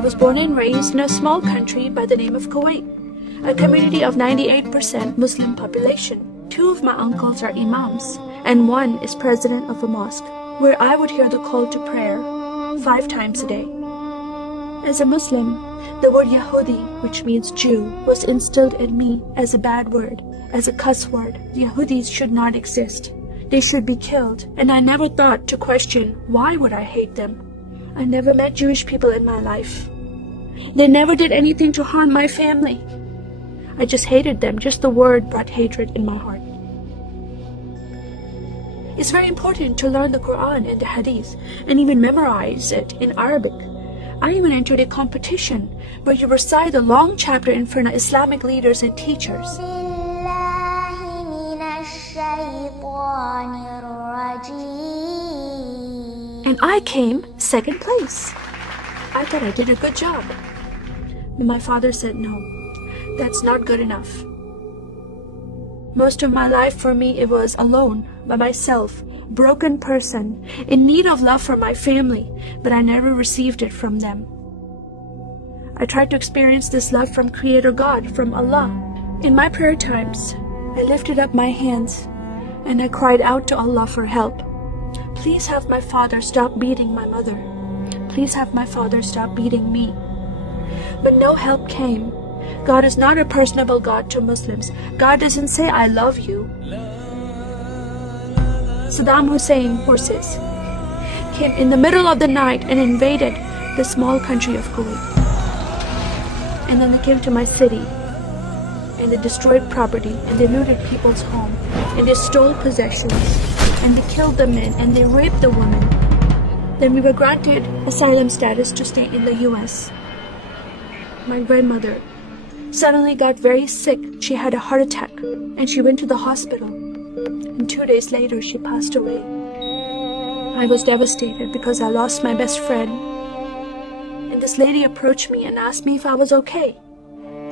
was born and raised in a small country by the name of Kuwait, a community of 98% Muslim population. 2 of my uncles are imams, and 1 is president of a mosque, where I would hear the call to prayer 5 times a day. As a Muslim, the word Yahudi, which means Jew, was instilled in me as a bad word, as a cuss word. Yahudis should not exist. They should be killed, and I never thought to question why would I hate them. I never met Jewish people in my life. They never did anything to harm my family. I just hated them. Just the word brought hatred in my heart. It's very important to learn the Quran and the Hadith and even memorize it in Arabic. I even entered a competition where you recite a long chapter in front of Islamic leaders and teachers. And I came 2nd place. I thought I did a good job. But my father said, no, that's not good enough. Most of my life for me, it was alone, by myself, broken person, in need of love from my family, but I never received it from them. I tried to experience this love from Creator God, from Allah. In my prayer times, I lifted up my hands and I cried out to Allah for help. Please have my father stop beating my mother. Please have my father stop beating me. But no help came. God is not a personable God to Muslims. God doesn't say, I love you. Saddam Hussein forces came in the middle of the night and invaded the small country of Kuwait. And then they came to my city and they destroyed property and they looted people's home and they stole possessions and they killed the men and they raped the women. Then we were granted asylum status to stay in the US. My grandmother suddenly got very sick. She had a heart attack and she went to the hospital. And 2 days later, she passed away. I was devastated because I lost my best friend. And this lady approached me and asked me if I was okay.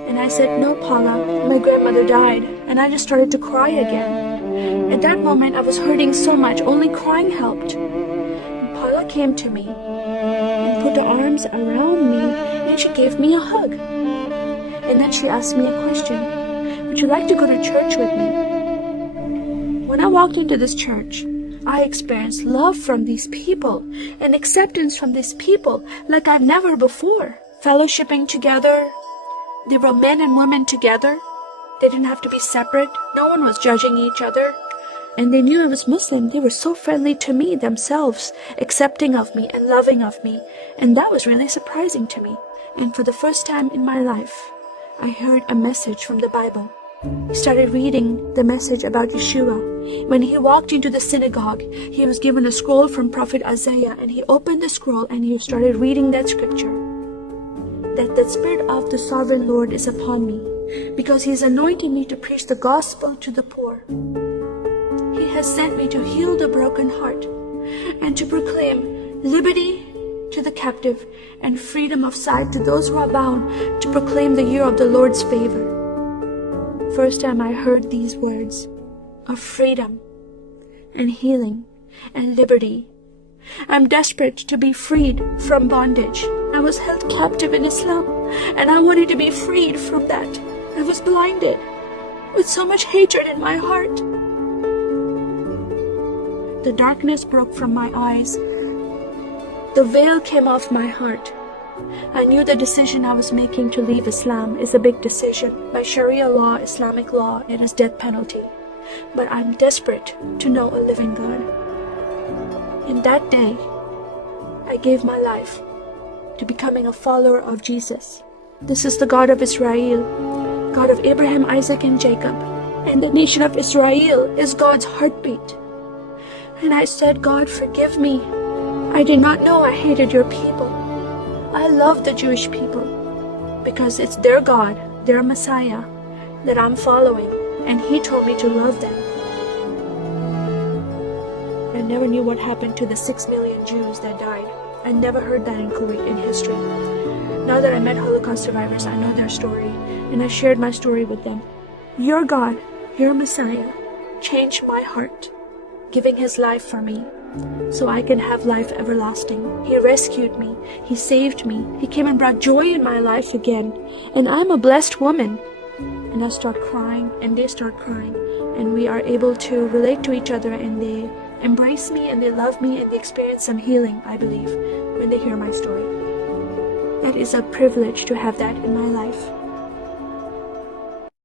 And I said, no, Paula, my grandmother died. And I just started to cry again. At that moment, I was hurting so much, only crying helped. And Paula came to me and put her arms around me and she gave me a hug. And then she asked me a question. Would you like to go to church with me? When I walked into this church, I experienced love from these people and acceptance from these people like I've never before. Fellowshipping together. They were men and women together. They didn't have to be separate. No one was judging each other. And they knew I was Muslim. They were so friendly to me themselves, accepting of me and loving of me. And that was really surprising to me. And for the first time in my life, I heard a message from the Bible. He started reading the message about Yeshua. When he walked into the synagogue, he was given a scroll from Prophet Isaiah, and he opened the scroll and he started reading that scripture. That the Spirit of the Sovereign Lord is upon me, because he has anointed me to preach the gospel to the poor. He has sent me to heal the broken heart and to proclaim liberty to the captive and freedom of sight to those who are bound, to proclaim the year of the Lord's favor. First time I heard these words of freedom and healing and liberty. I'm desperate to be freed from bondage. I was held captive in Islam and I wanted to be freed from that. I was blinded with so much hatred in my heart. The darkness broke from my eyes. The veil came off my heart. I knew the decision I was making to leave Islam is a big decision. By Sharia law, Islamic law, it is death penalty. But I'm desperate to know a living God. In that day, I gave my life to becoming a follower of Jesus. This is the God of Israel, God of Abraham, Isaac, and Jacob. And the nation of Israel is God's heartbeat. And I said, God, forgive me. I did not know I hated your people. I love the Jewish people because it's their God, their Messiah that I'm following, and He told me to love them. I never knew what happened to the 6 million Jews that died. I never heard that in Kuwait in history. Now that I met Holocaust survivors, I know their story, and I shared my story with them. Your God, your Messiah, changed my heart, giving His life for me. so I can have life everlasting. He rescued me. He saved me. He came and brought joy in my life again. And I'm a blessed woman. And I start crying, and they start crying. And we are able to relate to each other, and they embrace me, and they love me, and they experience some healing, I believe, when they hear my story. It is a privilege to have that in my life.